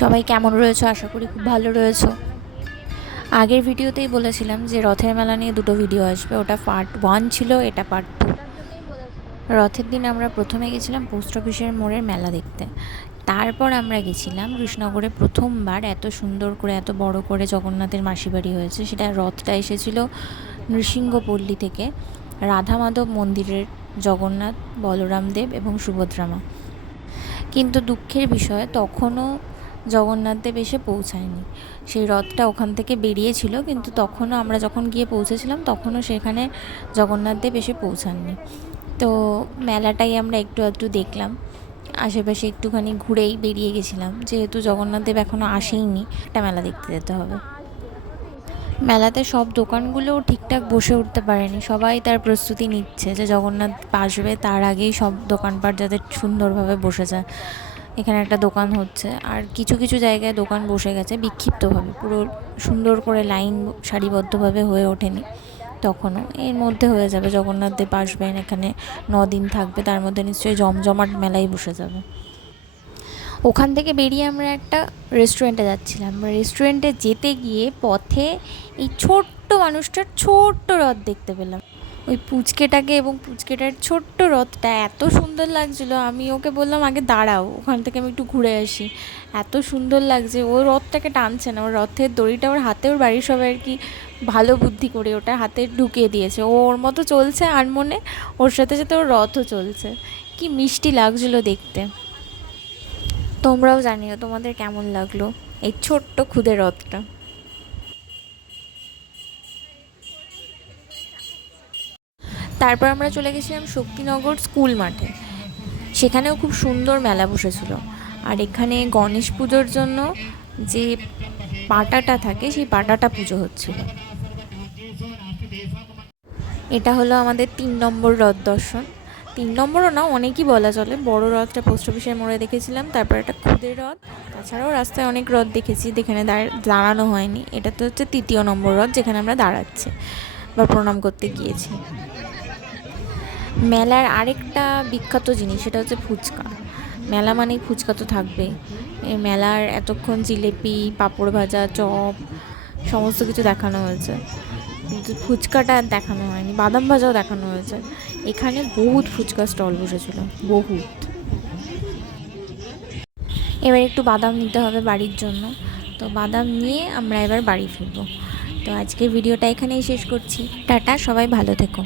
সবাই কেমন রয়েছো? আশা করি খুব ভালো রয়েছো। আগের ভিডিওতেই বলেছিলাম যে রথের মেলা নিয়ে দুটো ভিডিও আসবে, ওটা পার্ট 1 ছিল, এটা পার্ট 2। রথের দিন আমরা প্রথমে গেছিলাম পোস্ট অফিসের মোড়ের মেলা দেখতে। তারপর আমরা গেছিলাম কৃষ্ণনগরে, প্রথমবার এত সুন্দর করে এত বড় করে জগন্নাথের মাসিবাড়ি হয়েছে। সেটা রথটা এসেছিল নৃসিংহপল্লী থেকে, রাধা মাধব মন্দিরের জগন্নাথ, বলরাম দেব এবং সুভদ্রা মা। কিন্তু দুঃখের বিষয় তখনও জগন্নাথ দেব এসে পৌঁছায়নি। সেই রথটা ওখান থেকে বেরিয়েছিল, কিন্তু তখনও আমরা যখন গিয়ে পৌঁছেছিলাম তখনও সেখানে জগন্নাথ দেব এসে পৌঁছাননি। তো মেলাটাই আমরা একটু একটু দেখলাম, আশেপাশে একটুখানি ঘুরেই বেরিয়ে গেছিলাম, যেহেতু জগন্নাথ দেব এখনও আসেইনি, একটা মেলা দেখতে যেতে হবে। মেলাতে সব দোকানগুলোও ঠিকঠাক বসে উঠতে পারেনি, সবাই তার প্রস্তুতি নিচ্ছে যে জগন্নাথ আসবে তার আগেই সব দোকানপাট যাতে সুন্দরভাবে বসে যায়। এখানে একটা দোকান হচ্ছে, আর কিছু কিছু জায়গায় দোকান বসে গেছে বিক্ষিপ্তভাবে, পুরো সুন্দর করে লাইন সারিবদ্ধভাবে হয়ে ওঠেনি তখনও। এর মধ্যে হয়ে যাবে, জগন্নাথ দেব আসবেন, এখানে 9 দিন থাকবে, তার মধ্যে নিশ্চয়ই জমজমাট মেলাই বসে যাবে। ওখান থেকে বেরিয়ে আমরা একটা রেস্টুরেন্টে যাচ্ছিলাম। রেস্টুরেন্টে যেতে গিয়ে পথে এই ছোট্ট মানুষটার ছোট্ট রথ দেখতে পেলাম। ওই পুচকেটাকে এবং পুচকেটার ছোট্ট রথটা এত সুন্দর লাগছিলো, আমি ওকে বললাম আগে দাঁড়াও, ওখান থেকে আমি একটু ঘুরে আসি। এত সুন্দর লাগছে, ও রথটাকে টানছে না, ওর রথের দড়িটা ওর হাতে, ওর বাড়ির সবাই আর কি ভালো বুদ্ধি করে ওটা হাতে ঢুকিয়ে দিয়েছে। ও ওর মতো চলছে আর মনে ওর সাথে সাথে ওর রথও চলছে। কি মিষ্টি লাগছিলো দেখতে। তোমরাও জানিও তোমাদের কেমন লাগলো এই ছোট্ট খুদে রথটা। তারপর আমরা চলে গেছিলাম শক্তিনগর স্কুল মাঠে, সেখানেও খুব সুন্দর মেলা বসেছিল। আর এখানে গণেশ পুজোর জন্য যে পাটাটা থাকে সেই পাটাটা পুজো হচ্ছিল। এটা হলো আমাদের 3 নম্বর রথ দর্শন। 3 নম্বরও না, অনেকই বলা চলে। বড় রথটা পোস্ট অফিসের মোড়ে দেখেছিলাম, তারপর একটা খুদের রথ, তাছাড়াও রাস্তায় অনেক রথ দেখেছি যেখানে দাঁড়ানো হয়নি। এটা তো হচ্ছে 3য় নম্বর রথ, যেখানে আমরা দাঁড়াচ্ছি বা প্রণাম করতে গিয়েছি। মেলার আরেকটা বিখ্যাত জিনিস সেটা হচ্ছে ফুচকা। মেলা মানেই ফুচকা তো থাকবেই। এই মেলার এতক্ষণ জিলেপি, পাঁপড় ভাজা, চপ সমস্ত কিছু দেখানো হয়েছে, কিন্তু ফুচকাটা দেখানো হয়নি। বাদাম ভাজাও দেখানো হয়েছে। এখানে বহুত ফুচকা স্টল বসেছিল, বহুত। এবার একটু বাদাম নিতে হবে বাড়ির জন্য, তো বাদাম নিয়ে আমরা এবার বাড়ি ফিরবো। তো আজকের ভিডিওটা এখানেই শেষ করছি। টাটা, সবাই ভালো থেকো।